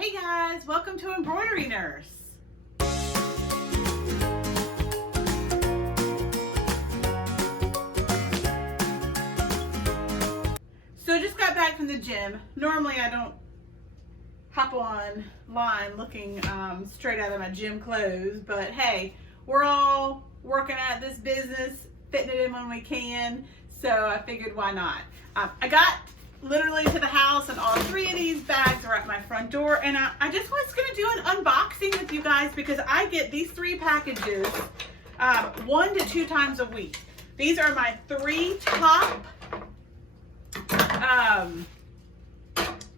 Hey guys, welcome to Embroidery Nurse. So I just got back from the gym. Normally I don't hop online looking straight out of my gym clothes, but hey, we're all working at this business, fitting it in when we can, so I figured why not. I got literally to the house and all three of these bags are at my front door, and I just was going to do an unboxing with you guys because I get these three packages 1 to 2 times a week. These are my 3 top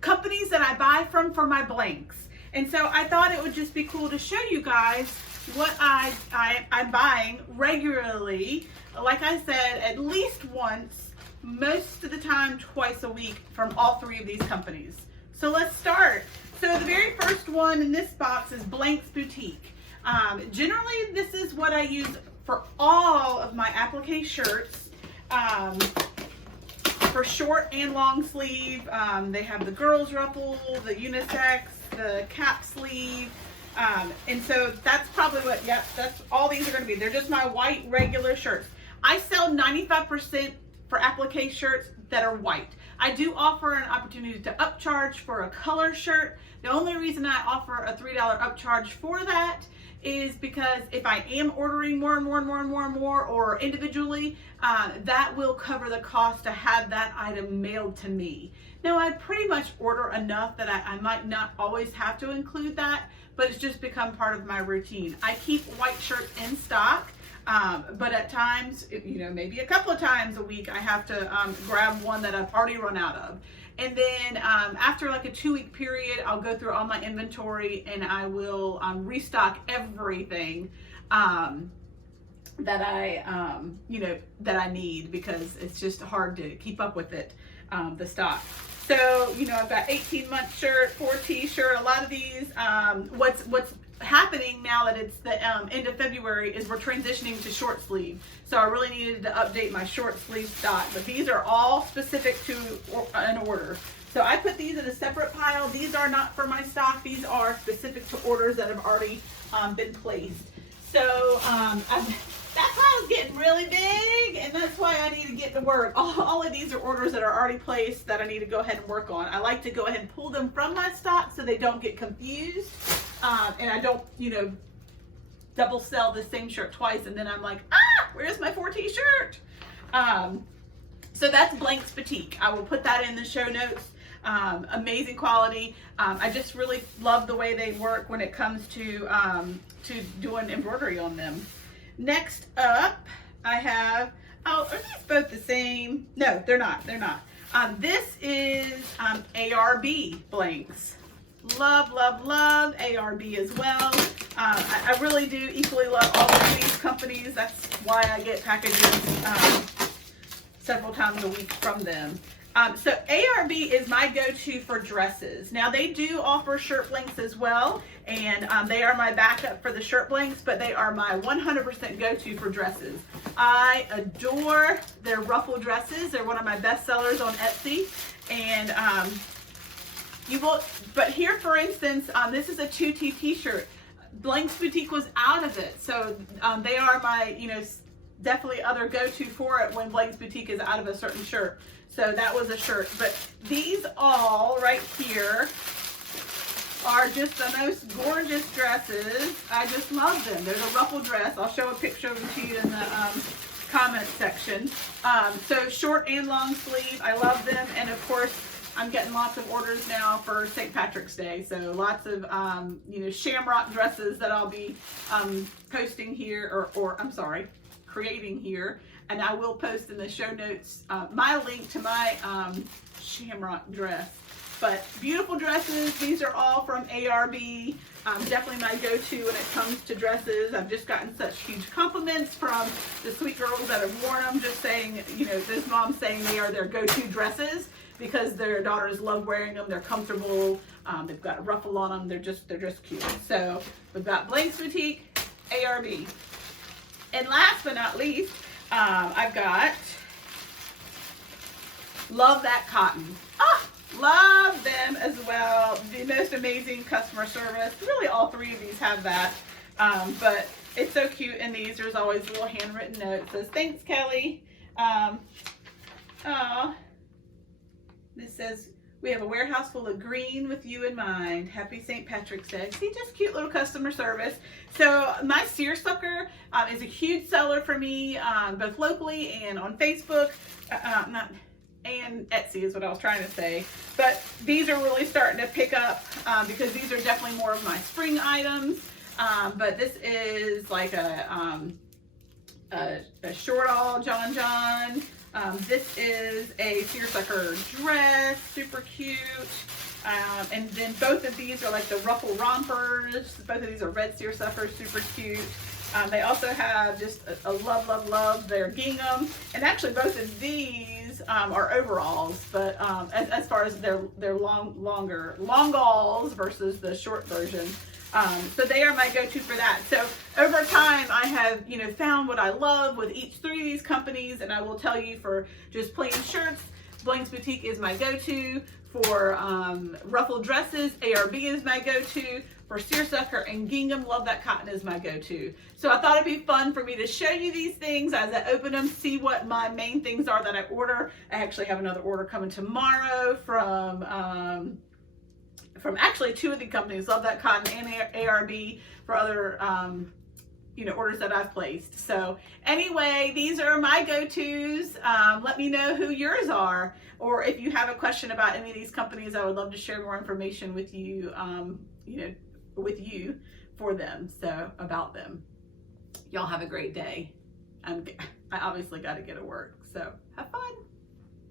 companies that I buy from for my blanks. And so I thought it would just be cool to show you guys what I'm buying regularly. Like I said, at least once, most of the time twice a week from all 3 of these companies. So let's start. So the very first one in this box is Blanks Boutique. Generally, this is what I use for all of my applique shirts. For short and long sleeve, they have the girls ruffle, the unisex, the cap sleeve, and so that's probably what, yep, that's all these are going to be. They're just my white regular shirts. I sell 95% for applique shirts that are white. I do offer an opportunity to upcharge for a color shirt. The only reason I offer a $3 upcharge for that is because if I am ordering more or individually, that will cover the cost to have that item mailed to me. Now I pretty much order enough that I might not always have to include that, but it's just become part of my routine. I keep white shirts in stock, but at times, maybe a couple of times a week, I have to grab one that I've already run out of. And then after like a 2-week period, I'll go through all my inventory and I will restock everything that I need, because it's just hard to keep up with it, the stock. So, I've got 18-month shirt, 4 t-shirt, a lot of these. What's happening now that it's the end of February is we're transitioning to short sleeve. So I really needed to update my short sleeve stock, but these are all specific to an order. So I put these in a separate pile. These are not for my stock. These are specific to orders that have already been placed. So that's why I was getting really big, and that's why I need to get to work. All of these are orders that are already placed that I need to go ahead and work on. I like to go ahead and pull them from my stock so they don't get confused, and I don't, double sell the same shirt twice, and then I'm like, where's my 4T shirt? So that's Blanks Boutique. I will put that in the show notes. Amazing quality. I just really love the way they work when it comes to doing embroidery on them. Next up, I have, are these both the same? No, they're not. They're not. This is ARB blanks. Love, love, love ARB as well. I really do equally love all of these companies. That's why I get packages several times a week from them. So ARB is my go-to for dresses. Now they do offer shirt blanks as well, and they are my backup for the shirt blanks, but they are my 100% go-to for dresses. I adore their ruffle dresses. They're one of my best sellers on Etsy, and but here for instance, this is a 2T t-shirt. Blanks Boutique was out of it, so they are my, definitely other go-to for it when Blanks Boutique is out of a certain shirt. So that was a shirt. But these all right here are just the most gorgeous dresses. I just love them. They're the ruffle dress. I'll show a picture of them to you in the comment section. So short and long sleeve. I love them. And of course, I'm getting lots of orders now for St. Patrick's Day. So lots of, shamrock dresses that I'll be posting here, or I'm sorry, creating here, and I will post in the show notes my link to my shamrock dress. But beautiful dresses. These are all from ARB. Definitely my go-to when it comes to dresses. I've just gotten such huge compliments from the sweet girls that have worn them, just saying, this mom's saying they are their go-to dresses because their daughters love wearing them. They're comfortable. They've got a ruffle on them. They're just cute. So we've got Blanks Boutique, ARB. And last but not least, I've got Love That Cotton. Love them as well. most amazing customer service. Really, all three of these have that. But it's so cute in these. There's always a little handwritten note. It says, thanks, Kelly. This says, we have a warehouse full of green with you in mind. Happy St. Patrick's Day. See, just cute little customer service. So my seersucker is a huge seller for me, both locally and on Facebook. And Etsy is what I was trying to say. But these are really starting to pick up because these are definitely more of my spring items. But this is like a short all John. This is a seersucker dress, super cute. And then both of these are like the ruffle rompers. Both of these are red seersuckers, super cute. They also have just a love their gingham. And actually both of these are overalls, but as far as their long alls versus the short version. So they are my go-to for that. So over time, I have, found what I love with each three of these companies, and I will tell you, for just plain shirts, Blanks Boutique is my go-to. For ruffled dresses, ARB is my go-to. For seersucker and gingham, love that cotton is my go-to. So I thought it'd be fun for me to show you these things as I open them, see what my main things are that I order. I actually have another order coming tomorrow from actually two of the companies, Love That Cotton and ARB, for other orders that I've placed. So anyway, these are my go-tos. Let me know who yours are, or if you have a question about any of these companies, I would love to share more information with you, for them, so about them. Y'all have a great day. I obviously got to get to work, so have fun.